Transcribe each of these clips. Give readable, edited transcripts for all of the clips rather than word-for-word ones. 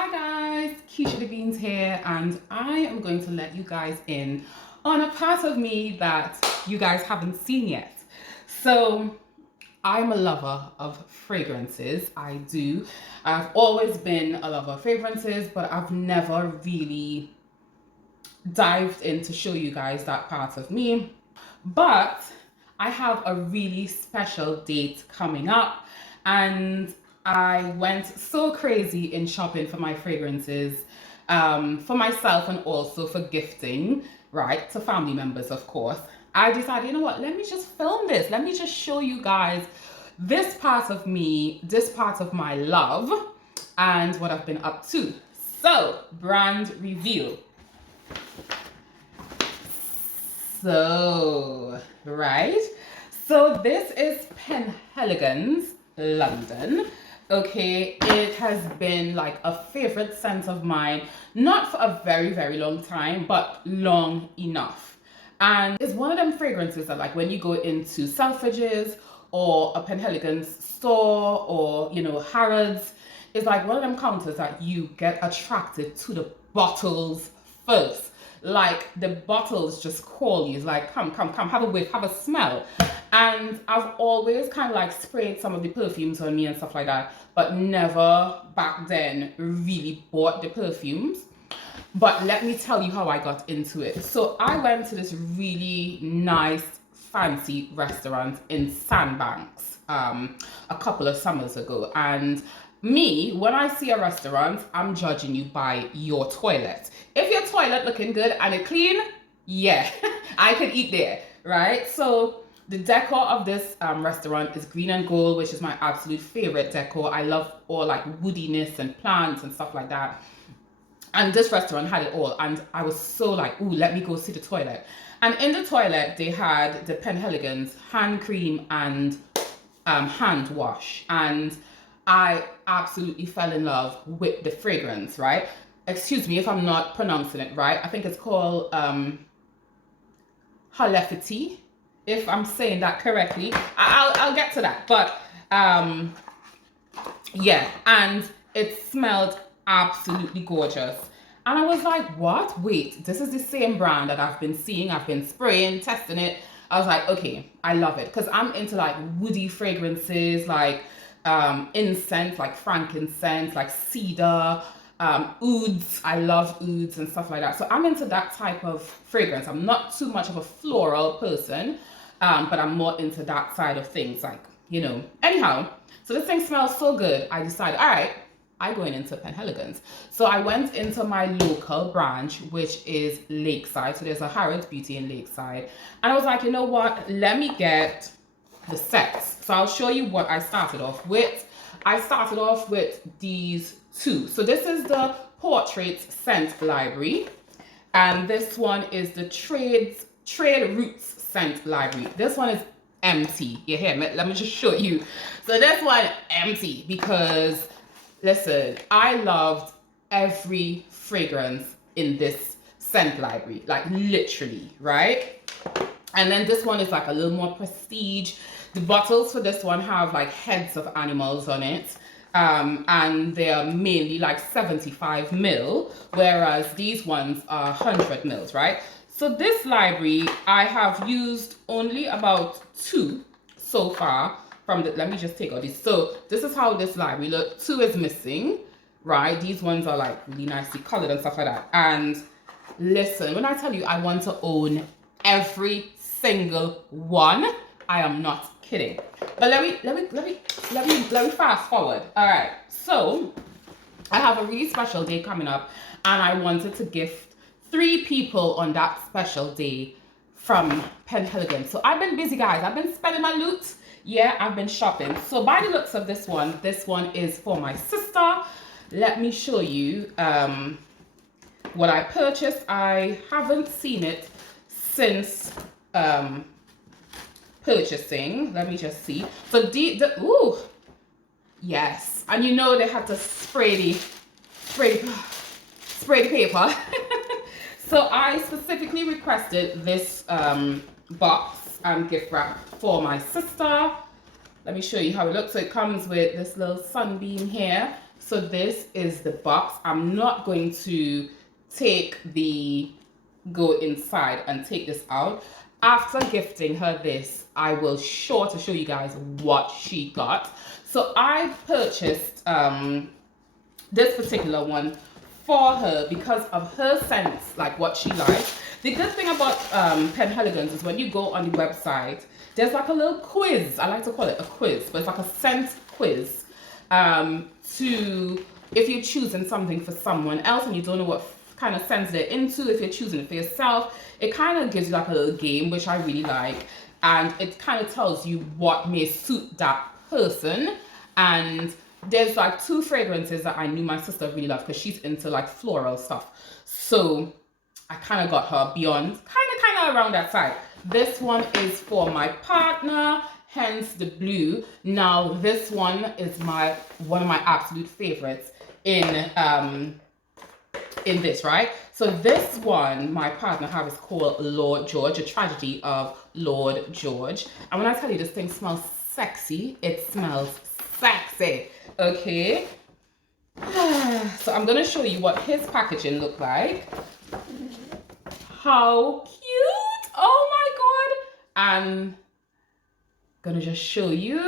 Hi guys, Keisha the Beans here, and I am going to let you guys in on a part of me that you guys haven't seen yet. So, I'm a lover of fragrances. I do. I've always been a lover of fragrances, but I've never really dived in to show you guys that part of me. But I have a really special date coming up, and I went so crazy in shopping for my fragrances, for myself and also for gifting, right, to family members, of course. I decided, you know what, let me just film this. Let me just show you guys this part of me, this part of my love, and what I've been up to. So, brand reveal. So, right? So this is Penhaligon's London. Okay, it has been like a favorite scent of mine, not for a very, very long time, but long enough. And it's one of them fragrances that like when you go into Selfridges or a Penhaligon's store or, Harrods, it's like one of them counters that you get attracted to the bottles first. Like the bottles just call you. It's like, come, have a whiff, have a smell. And I've always kind of like sprayed some of the perfumes on me and stuff like that, but never back then really bought the perfumes. But let me tell you how I got into it. So I went to this really nice, fancy restaurant in Sandbanks a couple of summers ago. And me, when I see a restaurant, I'm judging you by your toilet. If your toilet looking good and it clean, yeah, I can eat there, right? So the decor of this restaurant is green and gold, which is my absolute favorite decor. I love all like woodiness and plants and stuff like that. And this restaurant had it all. And I was so like, ooh, let me go see the toilet. And in the toilet, they had the Penhaligon's hand cream and hand wash. And I absolutely fell in love with the fragrance, right? Excuse me if I'm not pronouncing it right. I think it's called Halefeti, if I'm saying that correctly. I'll get to that. But yeah, and it smelled absolutely gorgeous. And I was like, what? Wait, this is the same brand that I've been seeing. I've been spraying, testing it. I was like, okay, I love it. Because I'm into like woody fragrances, like incense, like frankincense, like cedar, ouds. I love ouds and stuff like that. So I'm into that type of fragrance. I'm not too much of a floral person, but I'm more into that side of things, like, Anyhow, so this thing smells so good. I decided, all right, I'm going into Penhaligon's. So I went into my local branch, which is Lakeside. So there's a Harrods Beauty in Lakeside. And I was like, you know what? Let me get the sets. So I'll show you what I started off with. I started off with these two. So this is the Portraits Scent Library. And this one is the Trade Roots Scent Library. This one is empty. You hear me? Let me just show you. So this one empty because listen, I loved every fragrance in this scent library, like literally, right? And then this one is like a little more prestige. The bottles for this one have like heads of animals on it. And they're mainly like 75 mil, whereas these ones are 100 mils, right? So this library, I have used only about 2 so far from the, let me just take all these. So this is how this library look. 2 is missing, right? These ones are like really nicely colored and stuff like that. And listen, when I tell you I want to own every single one, I am not kidding. But let me fast forward. All right. So I have a really special day coming up, and I wanted to gift 3 people on that special day from Penhaligon. So I've been busy, guys. I've been spending my loot. Yeah, I've been shopping. So by the looks of this one is for my sister. Let me show you what I purchased. I haven't seen it since purchasing. Let me just see. So ooh, yes, and they had to spray the paper. So I specifically requested this box and gift wrap for my sister. Let me show you how it looks. So it comes with this little sunbeam here. So this is the box. I'm not going to go inside and take this out. After gifting her this, I will show you guys what she got. So I purchased this particular one for her because of her sense, like what she likes. The good thing about Penhaligon's is when you go on the website, there's like a little quiz. I like to call it a quiz, but it's like a scent quiz. To if you're choosing something for someone else and you don't know what kind of scents they're into, if you're choosing it for yourself, it kind of gives you like a little game, which I really like, and it kind of tells you what may suit that person. And there's like 2 fragrances that I knew my sister really loved because she's into like floral stuff. So I kind of got her beyond, kind of around that side. This one is for my partner, hence the blue. Now this one is one of my absolute favorites in this, right? So this one my partner has is called Lord George, A Tragedy of Lord George. And when I tell you this thing smells sexy, it smells sexy, okay? So I'm gonna show you what his packaging look like. How cute! Oh my god! I'm gonna just show you.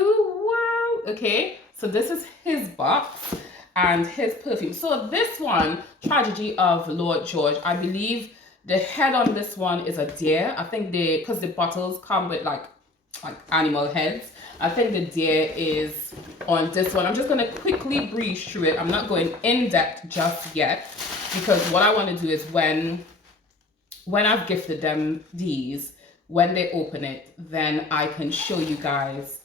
Wow. Okay, so this is his box and his perfume. So this one, Tragedy of Lord George, I believe the head on this one is a deer. I think because the bottles come with like animal heads, I think the deer is on this one. I'm just gonna quickly breeze through it. I'm not going in depth just yet because what I want to do is when I've gifted them these, when they open it, then I can show you guys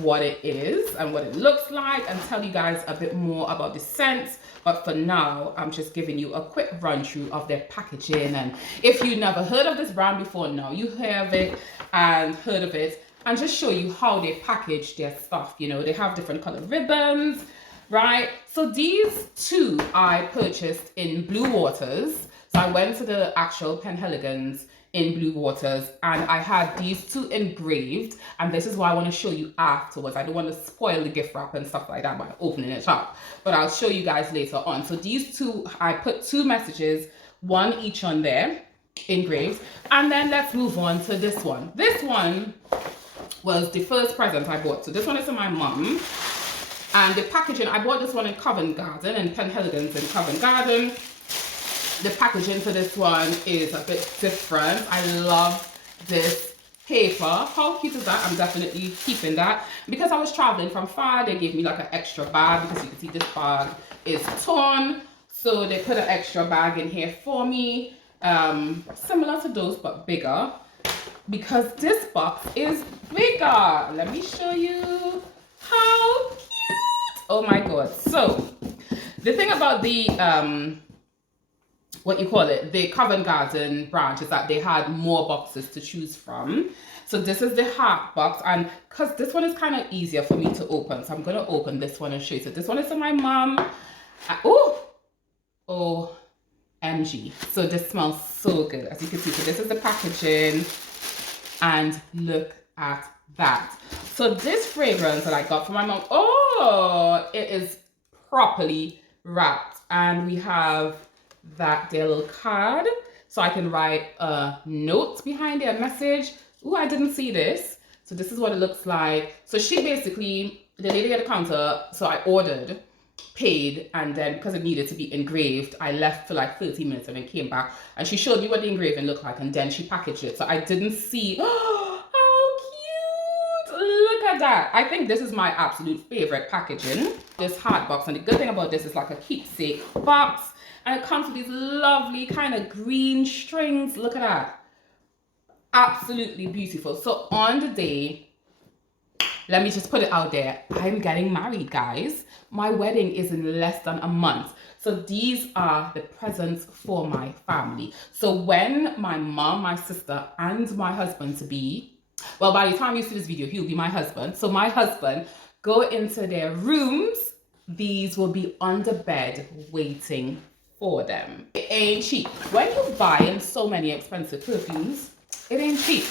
what it is and what it looks like and tell you guys a bit more about the scents. But for now, I'm just giving you a quick run through of their packaging. And if you never heard of this brand before, now you have it and heard of it, and just show you how they package their stuff. You know, they have different colored ribbons, right? So these 2 I purchased in Blue Waters. So I went to the actual Penhaligon's in Blue Waters and I had these 2 engraved, and this is why I want to show you afterwards. I don't want to spoil the gift wrap and stuff like that by opening it up, but I'll show you guys later on. So these 2, I put 2 messages, 1 each on there, engraved. And then let's move on to this one. This one was the first present I bought. So this one is for my mum. And the packaging, I bought this one in Covent Garden, in Penhaligon's in Covent Garden. The packaging for this one is a bit different. I love this paper. How cute is that? I'm definitely keeping that. Because I was traveling from far, they gave me like an extra bag because you can see this bag is torn. So they put an extra bag in here for me. Similar to those, but bigger. Because this box is bigger. Let me show you. How cute! Oh my god. So, the thing about the the Covent Garden branch is that they had more boxes to choose from. So this is the heart box, and because this one is kind of easier for me to open, so I'm going to open this one and show you. So this one is for my mom. OMG. So this smells so good, as you can see. So this is the packaging, and look at that. So this fragrance that I got for my mom, it is properly wrapped, and we have their little card, so I can write a note behind it, a message. I didn't see this. So this is what it looks like. So she basically, the lady at the counter, so I ordered, paid, and then because it needed to be engraved, I left for like 30 minutes and then came back, and she showed me what the engraving looked like, and then she packaged it. So I didn't see. How cute! Look at that. I think this is my absolute favorite packaging, this heart box. And the good thing about this is like a keepsake box. And it comes with these lovely kind of green strings. Look at that. Absolutely beautiful. So on the day, let me just put it out there, I'm getting married, guys. My wedding is in less than a month. So these are the presents for my family. So when my mom, my sister, and my husband to be, well, by the time you see this video, he'll be my husband. So my husband go into their rooms. These will be on the bed waiting for them. It ain't cheap. When you're buying so many expensive perfumes, it ain't cheap.